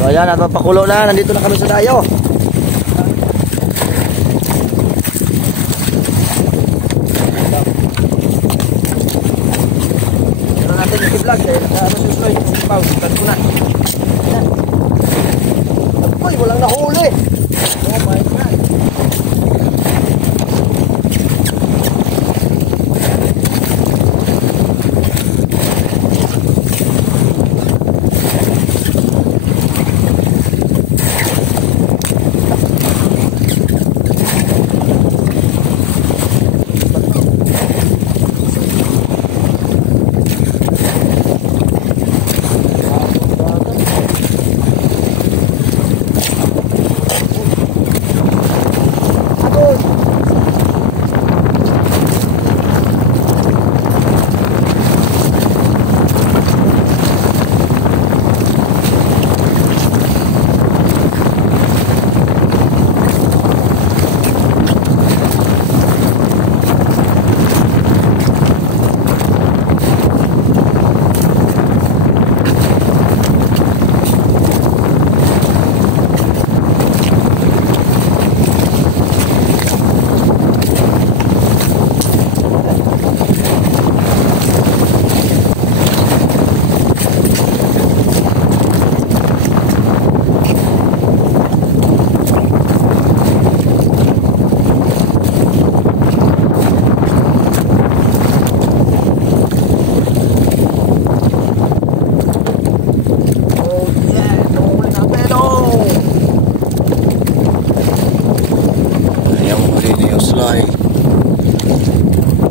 So ayan, at papakulo na. Nandito na kami sa dayo. Pero natin yung i-vlog dahil ano susuloy. Sipaw, sipan ko na. Ayan. Uy, walang nahuli. Oh my God.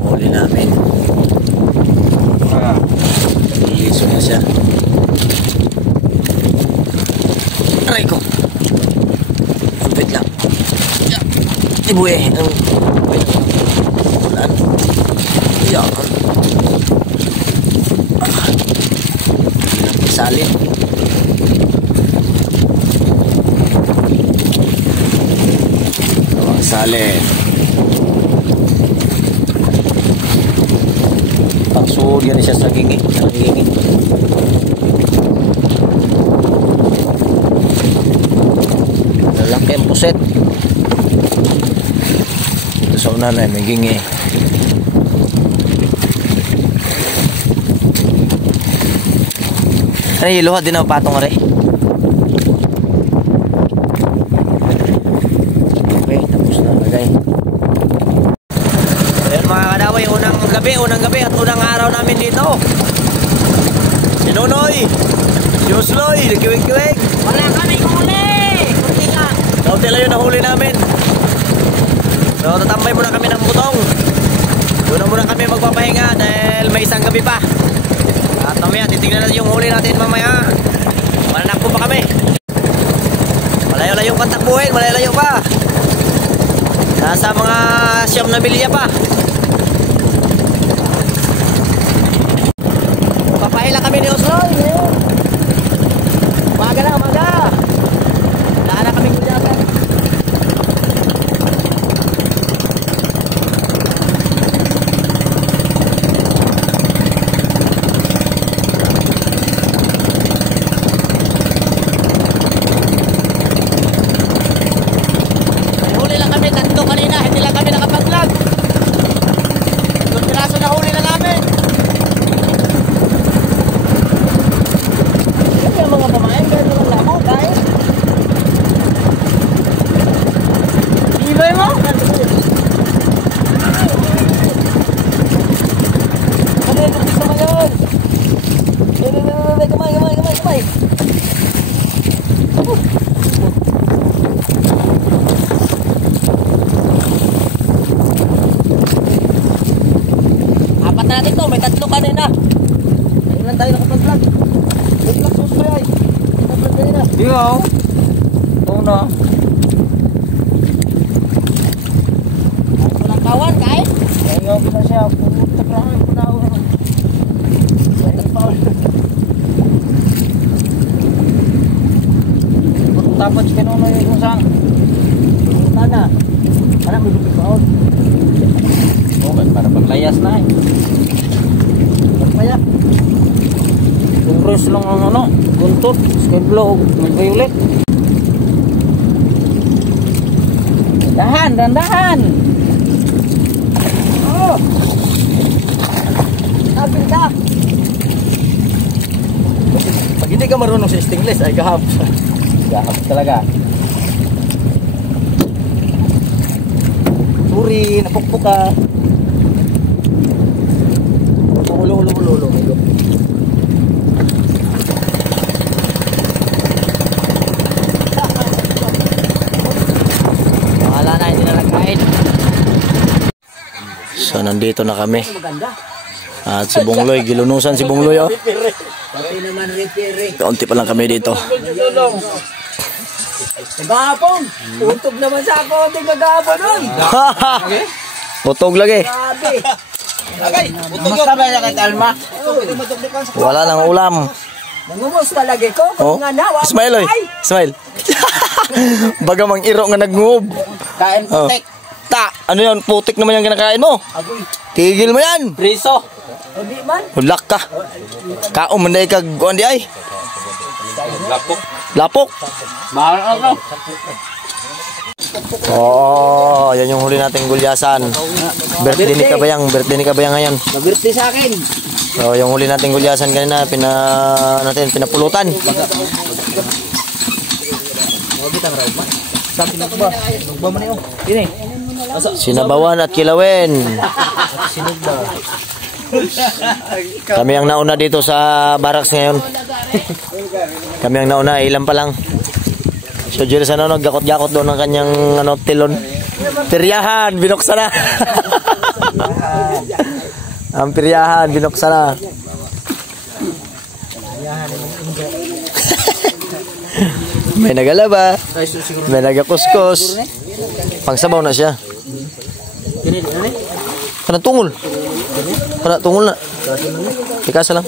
Huli namin. Liso na siya. Aray ko. Wait lang. Ibuhe. Wait. Ulan. Yan. Salin. Tawang salin. Pangsuod yan siya sa gingi. Lalaki ang puset. Ito sa una na may gingi. Ano yung luha din ang patong rin? Okay, tapos na lagay. Ayan mga kadaway, unang gabi at unang araw namin dito. Si Nonoy, si Usloy, nagkiwig-kiwig. Wala kami huli! Kunti ka! Kaunti lang yun nahuli namin. So tatambay muna kami ng butong. Doon na muna kami magpapahinga dahil may isang gabi pa. At mamaya titignan natin yung huli natin mamaya. Mananakbo pa kami. Malayo-layo pa takbuhin, malayo-layo pa. Nasa mga 9 na milya pa. Papahila kami ni Osloy. Umaga na, umaga. Wala na kaming kunyakan. Apat na natin to, may 3 kanina. Ayun lang tayo nakapag-vlog. Vlog suspray ay. Nakapag kanina. Ikaw? Oo na. Walang kawan, kahit? Ayaw ko na siya. Pumunta krahan ko na ako. Tapos kinuno yung kung saan. Pumunta na. Parang may lupit baon. Okay, para paglayas na eh. Pagpaya. Orange lang ang ano, buntot, sky blue, may violet. Dahan. Oh. Sabi ka. Pag hindi ka marunong sa stainless, ay gahap. Gahap talaga. Suri, napukpok ka. Ulo. Wala na, hindi na nagkain. So, nandito na kami. At si Bungloy, gilunusan si Bungloy, oh. Kaunti pa lang kami dito. Gahapon. Utog naman sa ako, tigagahapon nun. Utog lagi. Grabe. Kamusta ba na kay Alma? Wala nang ulam. Nangumos talaga ko. Oh. Smile, oy. Smile. Baga mang iro nga nagngub. Kain putik. Ta, ano yan? Putik naman yung kinakain mo. Tigil mo yan. Priso. Hindi man. Hulak ka. Kaon man kag kuan di ay. Lapok. Mahal ako. Oh, yan yung huli nating gulyasan. Birthday ni Kabayang ngayon. Nag-birthday sa akin. So, yung huli nating gulyasan kanina pinapulutan. Sinabawan at kilawin. Kami ang nauna dito sa barracks ngayon. Kami ang nauna, ilan pa lang. So Jerry sana nagjakot-jakot doon ng kanyang tilon. Piryahan, binuksan na. Ang piryahan, binuksan na. May nagalaba. May nagakuskos. Pangsabaw na siya. Kana tungol na. Tikasa lang.